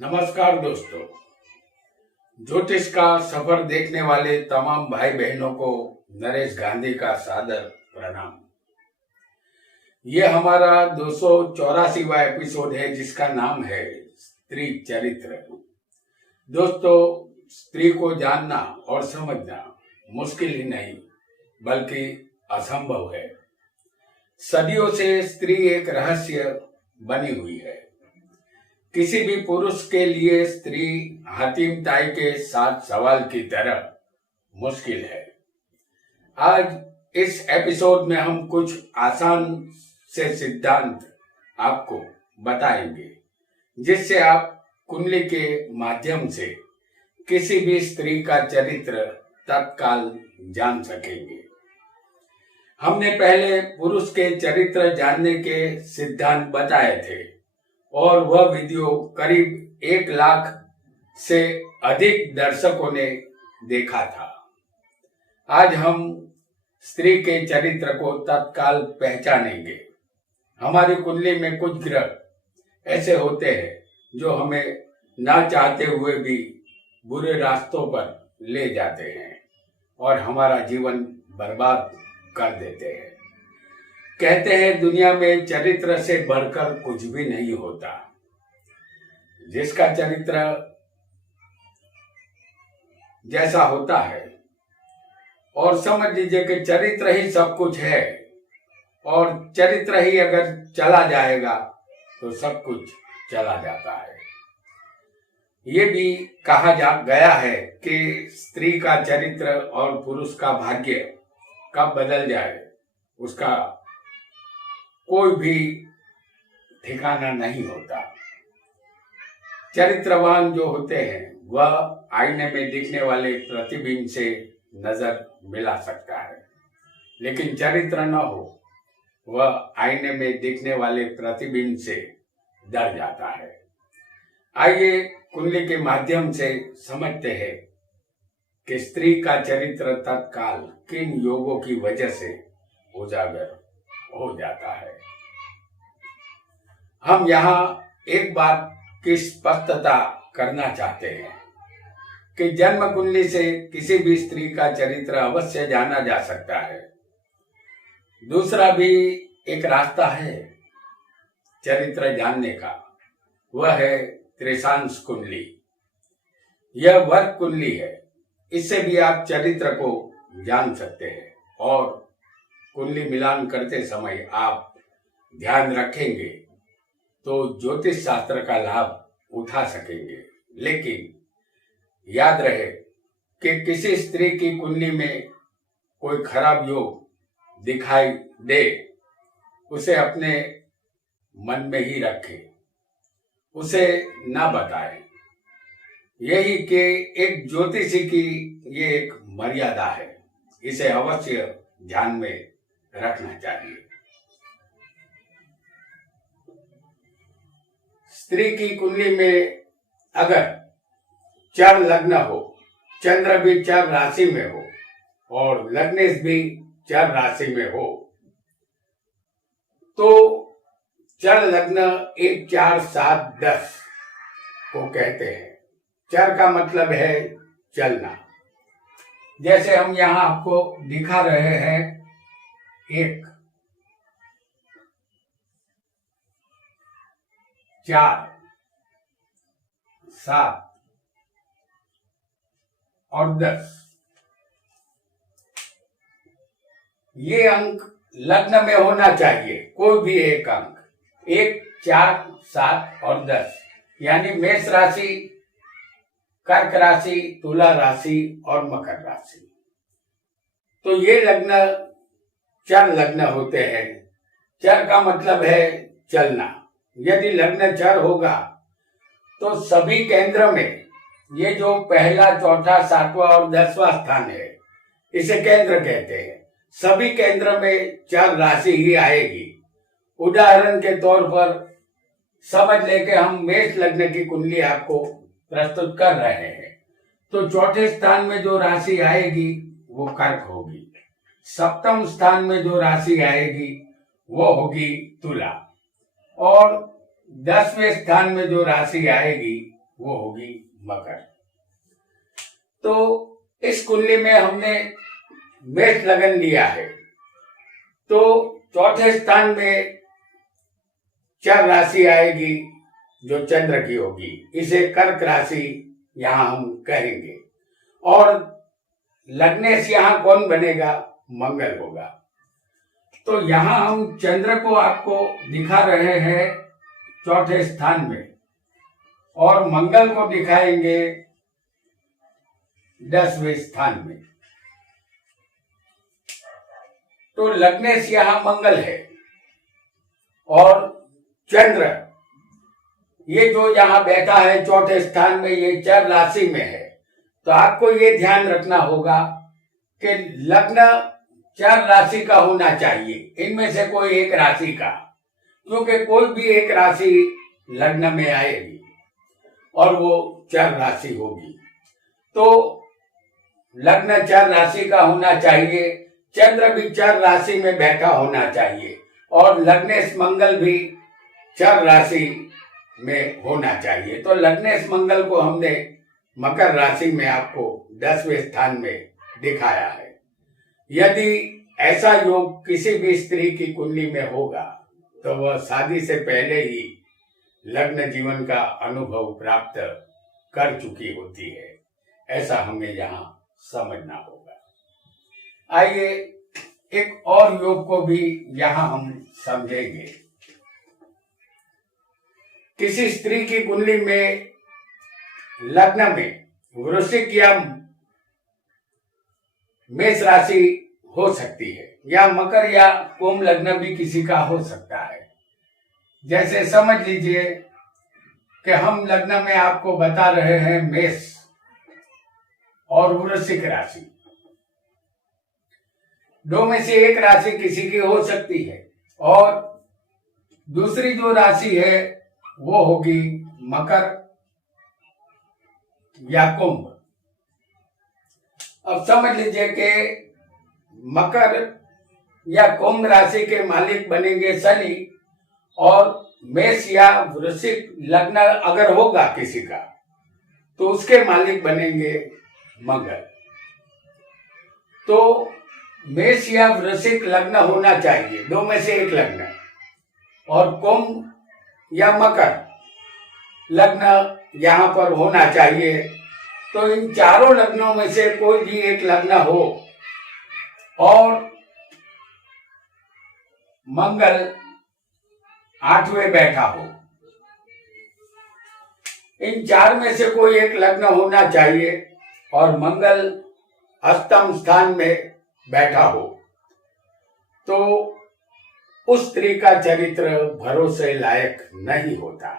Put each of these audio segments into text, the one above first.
नमस्कार दोस्तों, ज्योतिष का सफर देखने वाले तमाम भाई बहनों को नरेश गांधी का सादर प्रणाम। ये हमारा 284वां एपिसोड है जिसका नाम है स्त्री चरित्र। दोस्तों, स्त्री को जानना और समझना मुश्किल ही नहीं बल्कि असंभव है। सदियों से स्त्री एक रहस्य बनी हुई है। किसी भी पुरुष के लिए स्त्री हातिम ताई के साथ सवाल की तरह मुश्किल है। आज इस एपिसोड में हम कुछ आसान से सिद्धांत आपको बताएंगे जिससे आप कुंडली के माध्यम से किसी भी स्त्री का चरित्र तत्काल जान सकेंगे। हमने पहले पुरुष के चरित्र जानने के सिद्धांत बताए थे और वह वीडियो करीब 1 लाख से अधिक दर्शकों ने देखा था। आज हम स्त्री के चरित्र को तत्काल पहचानेंगे। हमारी कुंडली में कुछ ग्रह ऐसे होते हैं जो हमें ना चाहते हुए भी बुरे रास्तों पर ले जाते हैं और हमारा जीवन बर्बाद कर देते हैं। कहते हैं दुनिया में चरित्र से बढ़कर कुछ भी नहीं होता। जिसका चरित्र जैसा होता है, और समझ लीजिए कि चरित्र ही सब कुछ है और चरित्र ही अगर चला जाएगा तो सब कुछ चला जाता है। ये भी कहा गया है कि स्त्री का चरित्र और पुरुष का भाग्य कब बदल जाए उसका कोई भी ठिकाना नहीं होता। चरित्रवान जो होते हैं वह आईने में दिखने वाले प्रतिबिंब से नजर मिला सकता है, लेकिन चरित्र न हो वह आईने में दिखने वाले प्रतिबिंब से डर जाता है। आइए कुंडली के माध्यम से समझते हैं कि स्त्री का चरित्र तत्काल किन योगों की वजह से उजागर हो जाता है। हम यहाँ एक बात की स्पष्टता करना चाहते हैं कि जन्म कुंडली से किसी भी स्त्री का चरित्र अवश्य जाना जा सकता है। दूसरा भी एक रास्ता है चरित्र जानने का, वह है त्रिशांश कुंडली। यह वर्ग कुंडली है। इससे भी आप चरित्र को जान सकते हैं और कुंडली मिलान करते समय आप ध्यान रखेंगे तो ज्योतिष शास्त्र का लाभ उठा सकेंगे। लेकिन याद रहे कि किसी स्त्री की कुंडली में कोई खराब योग दिखाई दे उसे अपने मन में ही रखें, उसे ना बताएं। यही कि एक ज्योतिषी की ये एक मर्यादा है, इसे अवश्य ध्यान में रखना चाहिए। स्त्री की कुंडली में अगर चर लग्न हो, चंद्र भी चर राशि में हो और लग्नेश भी चर राशि में हो तो चर लग्न 1, 4, 7, 10 को कहते हैं। चर का मतलब है चलना। जैसे हम यहाँ आपको दिखा रहे हैं 1, 4, 7 और 10। ये अंक लग्न में होना चाहिए, कोई भी एक अंक 1, 4, 7 और 10, यानी मेष राशि, कर्क राशि, तुला राशि और मकर राशि। तो ये लग्न चर लग्न होते हैं। चर का मतलब है चलना। यदि लग्न चर होगा तो सभी केंद्र में ये जो पहला, चौथा, 7वां और 10वां स्थान है इसे केंद्र कहते हैं। सभी केंद्र में चर राशि ही आएगी। उदाहरण के तौर पर समझ लेके हम मेष लग्न की कुंडली आपको प्रस्तुत कर रहे हैं तो चौथे स्थान में जो राशि आएगी वो कर्क होगी। सप्तम स्थान में जो राशि आएगी वो होगी तुला और 10वें स्थान में जो राशि आएगी वो होगी मकर। तो इस कुंडली में हमने मेष लगन लिया है, तो चौथे स्थान में चर राशि आएगी जो चंद्र की होगी, इसे कर्क राशि यहां हम कहेंगे। और लग्ने से यहां कौन बनेगा? मंगल होगा। तो यहां हम चंद्र को आपको दिखा रहे हैं चौथे स्थान में, और मंगल को दिखाएंगे 10वें स्थान में। तो लग्ने से यहां मंगल है और चंद्र ये जो यहां बैठा है चौथे स्थान में, ये चर राशि में है। तो आपको ये ध्यान रखना होगा कि लग्न चर राशि का होना चाहिए, इनमें से कोई एक राशि का, क्योंकि कोई भी एक राशि लग्न में आएगी और वो चर राशि होगी। तो लग्न चर राशि का होना चाहिए, चंद्र भी चर राशि में बैठा होना चाहिए, और लग्नेश मंगल भी चर राशि में होना चाहिए। तो लग्नेश मंगल को हमने मकर राशि में आपको 10वें स्थान में दिखाया है। यदि ऐसा योग किसी भी स्त्री की कुंडली में होगा तो वह शादी से पहले ही लग्न जीवन का अनुभव प्राप्त कर चुकी होती है, ऐसा हमें यहाँ समझना होगा। आइए एक और योग को भी यहाँ हम समझेंगे। किसी स्त्री की कुंडली में लग्न में वृश्चिक या मेष राशि हो सकती है, या मकर या कुंभ लग्न भी किसी का हो सकता है। जैसे समझ लीजिए कि हम लग्न में आपको बता रहे हैं मेष और वृश्चिक राशि, दो में से एक राशि किसी की हो सकती है, और दूसरी जो राशि है वो होगी मकर या कुंभ। अब समझ लीजिए कि मकर या कुंभ राशि के मालिक बनेंगे शनि, और मेष या वृश्चिक लग्न अगर होगा किसी का तो उसके मालिक बनेंगे मंगल। तो मेष या वृश्चिक लग्न होना चाहिए, दो में से एक लग्न, और कुंभ या मकर लग्न यहाँ पर होना चाहिए। तो इन चारों लग्नों में से कोई भी एक लग्न हो और मंगल 8वें बैठा हो, इन चार में से कोई एक लग्न होना चाहिए और मंगल अष्टम स्थान में बैठा हो, तो उस स्त्री का चरित्र भरोसे लायक नहीं होता।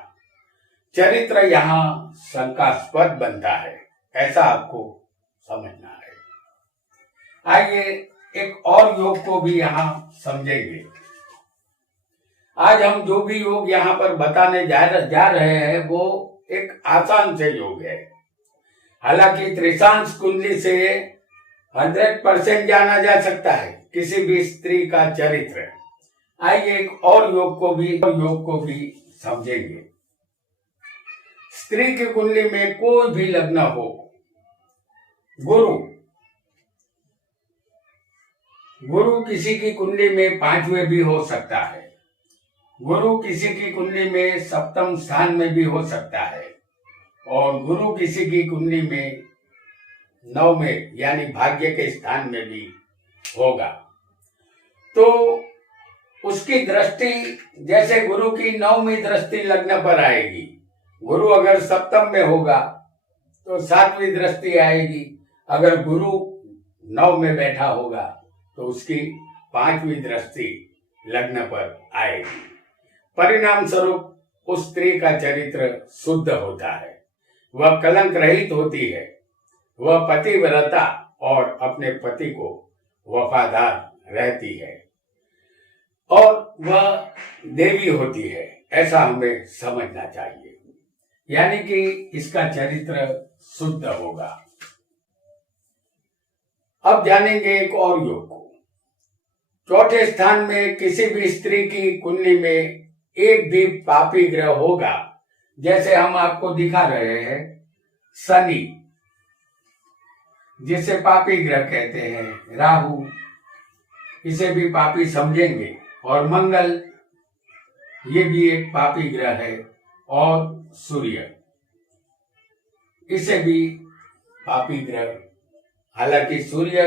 चरित्र यहाँ शंकास्पद बनता है, ऐसा आपको समझना है। आइए एक और योग को भी यहाँ समझेंगे। आज हम जो भी योग यहाँ पर बताने जा रहे हैं वो एक आसान से योग है। हालांकि त्रिशांश कुंडली से 100% जाना जा सकता है किसी भी स्त्री का चरित्र। आइए एक और योग को भी समझेंगे। स्त्री की कुंडली में कोई भी लग्न हो, गुरु किसी की कुंडली में 5वें भी हो सकता है, गुरु किसी की कुंडली में सप्तम स्थान में भी हो सकता है, और गुरु किसी की कुंडली में 9वें यानी भाग्य के स्थान में भी होगा। तो उसकी दृष्टि, जैसे गुरु की 9वीं दृष्टि लग्न पर आएगी, गुरु अगर सप्तम में होगा तो 7वीं दृष्टि आएगी, अगर गुरु 9 में बैठा होगा तो उसकी 5वीं दृष्टि लग्न पर आएगी। परिणाम स्वरूप उस स्त्री का चरित्र शुद्ध होता है, वह कलंक रहित होती है, वह पतिव्रता और अपने पति को वफादार रहती है, और वह देवी होती है, ऐसा हमें समझना चाहिए। यानी कि इसका चरित्र शुद्ध होगा। अब जानेंगे एक और योग को। चौथे स्थान में किसी भी स्त्री की कुंडली में एक भी पापी ग्रह होगा जैसे हम आपको दिखा रहे हैं शनि, जिसे पापी ग्रह कहते हैं, राहु, इसे भी पापी समझेंगे, और मंगल, ये भी एक पापी ग्रह है, और सूर्य, इसे भी पापी ग्रह, हालांकि सूर्य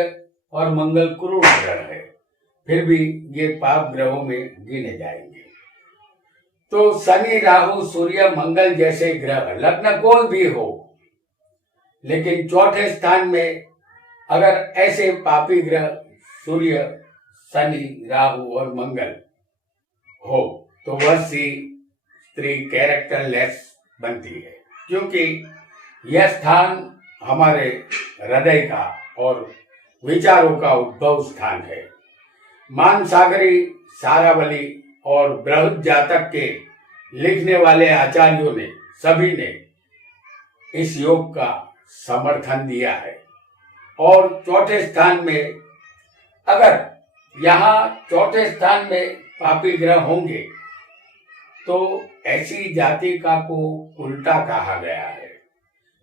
और मंगल क्रूर ग्रह है, फिर भी ये पाप ग्रहों में गिने जाएंगे। तो शनि, राहु, सूर्य, मंगल जैसे ग्रह, लग्न कोई भी हो, लेकिन चौथे स्थान में अगर ऐसे पापी ग्रह सूर्य, शनि, राहु और मंगल हो तो वह स्त्री कैरेक्टरलेस बनती है, क्योंकि यह स्थान हमारे हृदय का और विचारों का उद्भव स्थान है। मानसागरी, सारावली और बृहद जातक के लिखने वाले आचार्यों ने, सभी ने इस योग का समर्थन दिया है। और चौथे स्थान में, अगर यहाँ चौथे स्थान में पापी ग्रह होंगे तो ऐसी जाति का को उल्टा कहा गया है।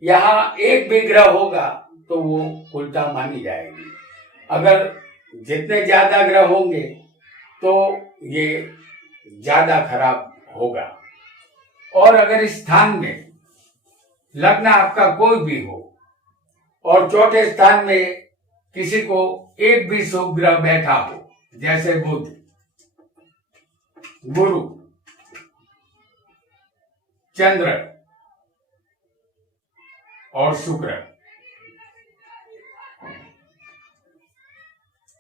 यहाँ एक भी ग्रह होगा तो वो उल्टा मानी जाएगी। अगर जितने ज्यादा ग्रह होंगे तो ये ज्यादा खराब होगा। और अगर इस स्थान में लग्न आपका कोई भी हो और चौथे स्थान में किसी को एक भी शुभ ग्रह बैठा हो, जैसे बुध, गुरु, चंद्र और शुक्र,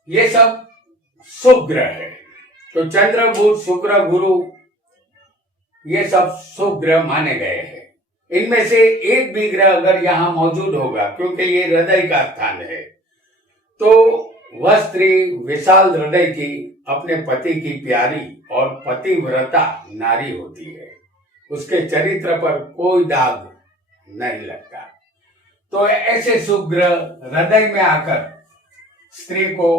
ये सब शुभ ग्रह है। तो चंद्र, बुध, शुक्र, गुरु, ये सब शुभ ग्रह माने गए हैं। इनमें से एक भी ग्रह अगर यहाँ मौजूद होगा, क्योंकि ये हृदय का स्थान है, तो वह स्त्री विशाल हृदय की, अपने पति की प्यारी और पतिव्रता नारी होती है। उसके चरित्र पर कोई दाग नहीं लगता। तो ऐसे शुभ ग्रह हृदय में आकर स्त्री को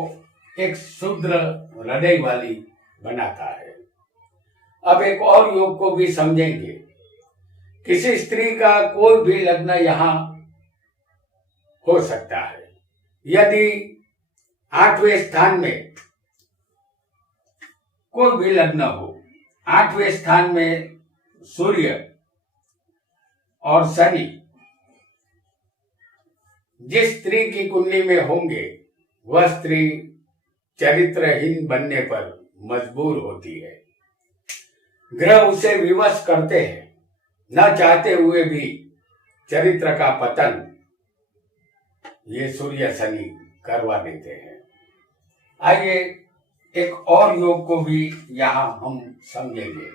एक शुद्र हृदय वाली बनाता है। अब एक और योग को भी समझेंगे। किसी स्त्री का कोई भी लग्न यहाँ हो सकता है। यदि 8वें स्थान में कोई भी लग्न हो, 8वें स्थान में सूर्य और शनि जिस स्त्री की कुंडली में होंगे, वह स्त्री चरित्रहीन बनने पर मजबूर होती है। ग्रह उसे विवश करते हैं, न चाहते हुए भी चरित्र का पतन ये सूर्य शनि करवा देते हैं। आइए एक और योग को भी यहाँ हम समझेंगे।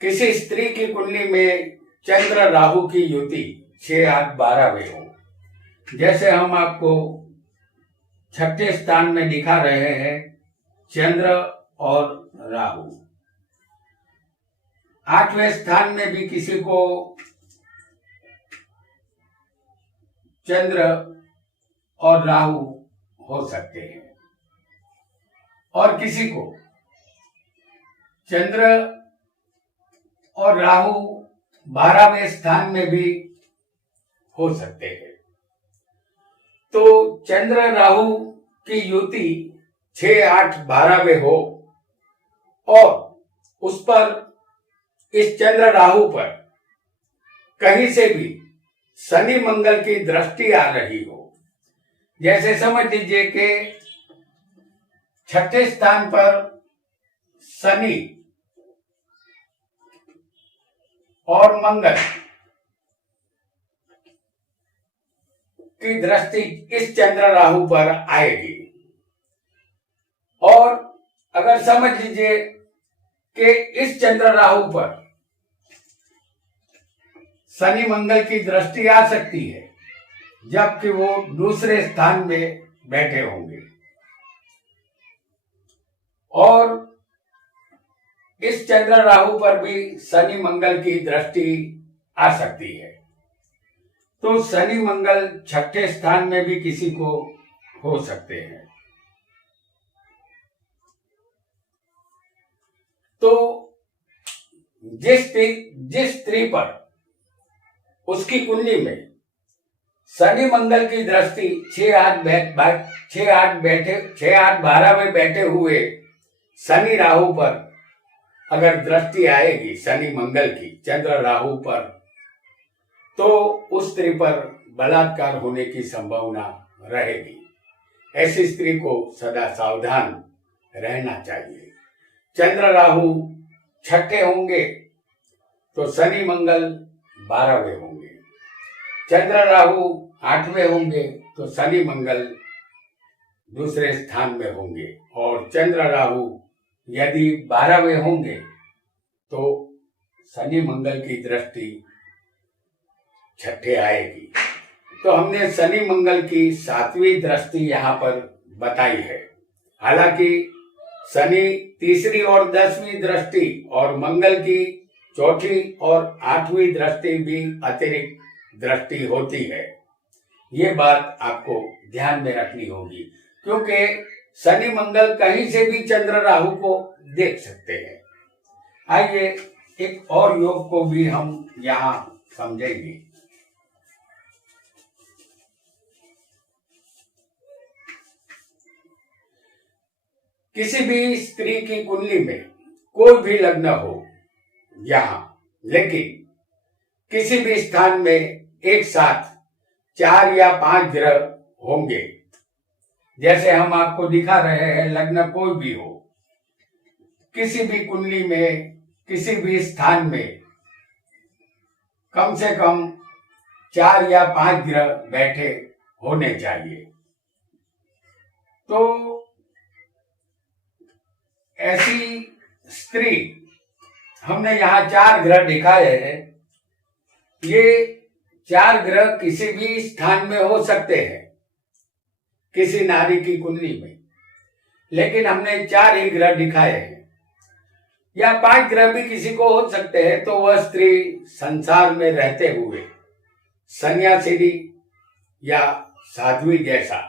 किसी स्त्री की कुंडली में चंद्र राहु की युति 6, 8, 12वें हो, जैसे हम आपको 6ठे स्थान में दिखा रहे हैं, चंद्र और राहु। 8वें स्थान में भी किसी को चंद्र और राहु हो सकते हैं, और किसी को चंद्र और राहु 12वें स्थान में भी हो सकते हैं। तो चंद्र राहु की युति 6, 8, 12वें हो और उस पर, इस चंद्र राहु पर कहीं से भी शनि मंगल की दृष्टि आ रही हो, जैसे समझ लीजिए कि 6ठे स्थान पर शनि और मंगल की दृष्टि इस चंद्र राहु पर आएगी, और अगर समझ लीजिए कि इस चंद्र राहु पर शनि मंगल की दृष्टि आ सकती है, जबकि वो दूसरे स्थान में बैठे होंगे, और इस चंद्र राहु पर भी शनि मंगल की दृष्टि आ सकती है। तो शनि मंगल 6ठे स्थान में भी किसी को हो सकते हैं। तो जिस स्त्री पर उसकी कुंडली में शनि मंगल की दृष्टि 6-8-12 में बैठे हुए शनि राहु पर अगर दृष्टि आएगी, शनि मंगल की चंद्र राहु पर, तो उस स्त्री पर बलात्कार होने की संभावना रहेगी। ऐसी स्त्री को सदा सावधान रहना चाहिए। चंद्र राहु छठे होंगे तो शनि मंगल 12वें होंगे। चंद्र राहु 8वें होंगे तो शनि मंगल दूसरे स्थान में होंगे, और चंद्र राहु यदि 12वें होंगे तो शनि मंगल की दृष्टि छठे आएगी। तो हमने शनि मंगल की 7वीं दृष्टि यहाँ पर बताई है। हालांकि शनि तीसरी और 10वीं दृष्टि और मंगल की चौथी और 8वीं दृष्टि भी अतिरिक्त दृष्टि होती है। ये बात आपको ध्यान में रखनी होगी, क्योंकि शनि मंगल कहीं से भी चंद्र राहु को देख सकते हैं। आइए एक और योग को भी हम यहाँ समझेंगे। किसी भी स्त्री की कुंडली में कोई भी लग्न हो यहाँ, लेकिन किसी भी स्थान में एक साथ 4 या 5 ग्रह होंगे, जैसे हम आपको दिखा रहे हैं, लग्न कोई भी हो, किसी भी कुंडली में किसी भी स्थान में कम से कम 4 या 5 ग्रह बैठे होने चाहिए। तो ऐसी स्त्री, हमने यहाँ 4 ग्रह दिखाए हैं। ये 4 ग्रह किसी भी स्थान में हो सकते हैं किसी नारी की कुंडली में, लेकिन हमने 4 ही ग्रह दिखाए हैं। या 5 ग्रह भी किसी को हो सकते हैं, तो वह स्त्री संसार में रहते हुए सन्यासिनी या साध्वी जैसा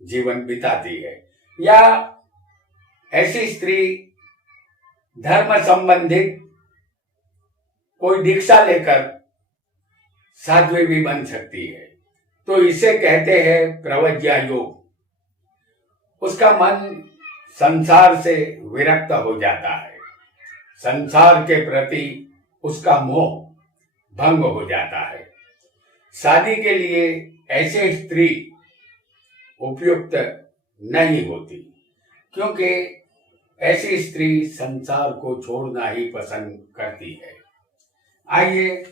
जीवन बिताती है, या ऐसी स्त्री धर्म संबंधित कोई दीक्षा लेकर साध्वी भी बन सकती है। तो इसे कहते हैं प्रवज्या योग। उसका मन संसार से विरक्त हो जाता है, संसार के प्रति उसका मोह भंग हो जाता है। शादी के लिए ऐसे स्त्री उपयुक्त नहीं होती, क्योंकि ऐसी स्त्री संसार को छोड़ना ही पसंद करती है। आइए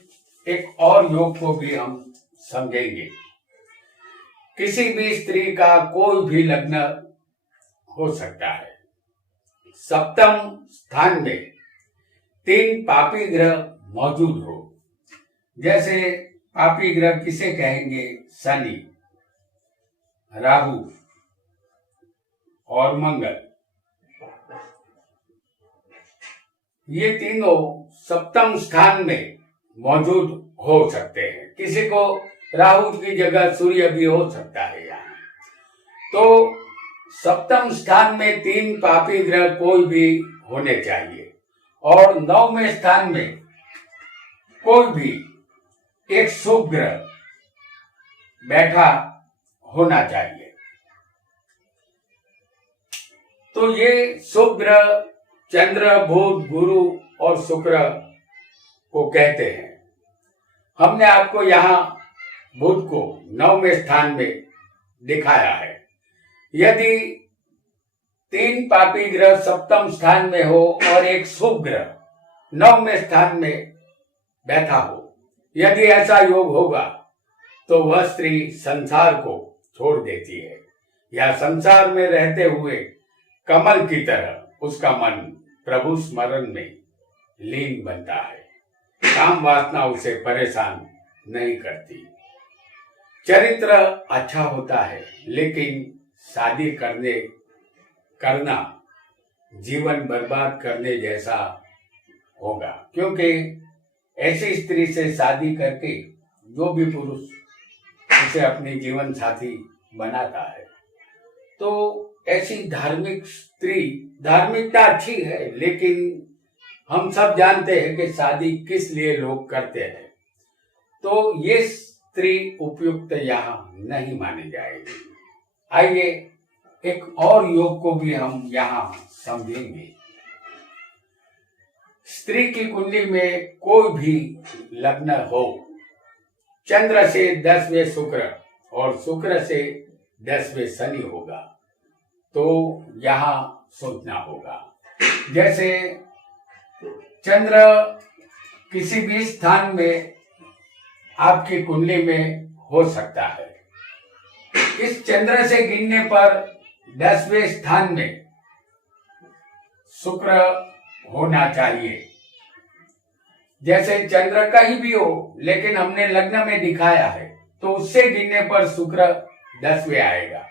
एक और योग को भी हम समझेंगे। किसी भी स्त्री का कोई भी लग्न हो सकता है। सप्तम स्थान में 3 पापी ग्रह मौजूद हो, जैसे पापी ग्रह किसे कहेंगे? शनि, राहु और मंगल। ये तीनों सप्तम स्थान में मौजूद हो सकते हैं। किसी को राहु की जगह सूर्य भी हो सकता है यहाँ। तो सप्तम स्थान में 3 पापी ग्रह कोई भी होने चाहिए, और 9वें स्थान में कोई भी एक शुभ ग्रह बैठा होना चाहिए। तो ये शुभ ग्रह चंद्र, बुध, गुरु और शुक्र को कहते हैं। हमने आपको यहाँ बुध को 9वें स्थान में दिखाया है। यदि 3 पापी ग्रह सप्तम स्थान में हो और एक शुभ ग्रह 9वें स्थान में बैठा हो, यदि ऐसा योग होगा तो वह स्त्री संसार को छोड़ देती है, या संसार में रहते हुए कमल की तरह उसका मन प्रभु स्मरण में लीन बनता है। काम वासना उसे परेशान नहीं करती। चरित्र अच्छा होता है, लेकिन शादी करना जीवन बर्बाद करने जैसा होगा, क्योंकि ऐसी स्त्री से शादी करके जो भी पुरुष उसे अपनी जीवन साथी बनाता है, तो ऐसी धार्मिक स्त्री, धार्मिकता अच्छी है, लेकिन हम सब जानते हैं कि शादी किस लिए लोग करते हैं, तो ये स्त्री उपयुक्त यहाँ नहीं मानी जाएगी। आइए एक और योग को भी हम यहाँ समझेंगे। स्त्री की कुंडली में कोई भी लग्न हो, चंद्र से 10वें शुक्र और शुक्र से 10वें शनि होगा, तो यहाँ सोचना होगा। जैसे चंद्र किसी भी स्थान में आपकी कुंडली में हो सकता है। इस चंद्र से गिनने पर 10वें स्थान में शुक्र होना चाहिए। जैसे चंद्र कहीं भी हो, लेकिन हमने लग्न में दिखाया है, तो उससे गिनने पर शुक्र 10वें आएगा,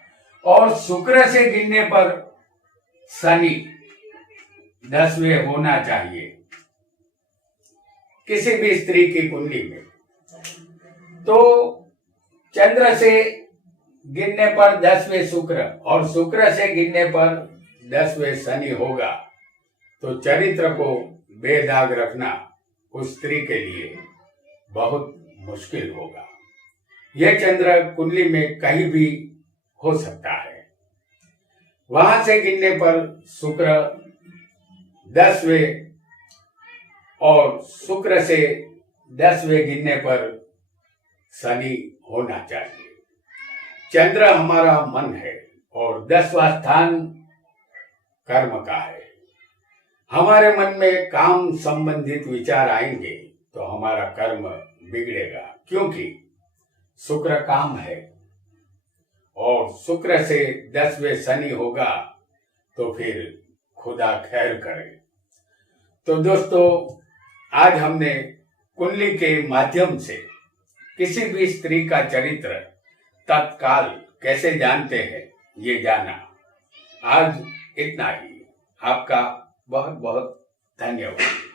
और शुक्र से गिनने पर शनि 10वें होना चाहिए किसी भी स्त्री की कुंडली में। तो चंद्र से गिनने पर 10वें शुक्र और शुक्र से गिनने पर 10वें शनि होगा, तो चरित्र को बेदाग रखना उस स्त्री के लिए बहुत मुश्किल होगा। यह चंद्र कुंडली में कहीं भी हो सकता है। वहां से गिनने पर शुक्र 10वें और शुक्र से 10वें गिनने पर शनि होना चाहिए। चंद्र हमारा मन है और 10वां स्थान कर्म का है। हमारे मन में काम संबंधित विचार आएंगे तो हमारा कर्म बिगड़ेगा, क्योंकि शुक्र काम है और शुक्र से 10वें शनि होगा, तो फिर खुदा खैर करे। तो दोस्तों, आज हमने कुंडली के माध्यम से किसी भी स्त्री का चरित्र तत्काल कैसे जानते हैं ये जाना। आज इतना ही। आपका बहुत बहुत धन्यवाद।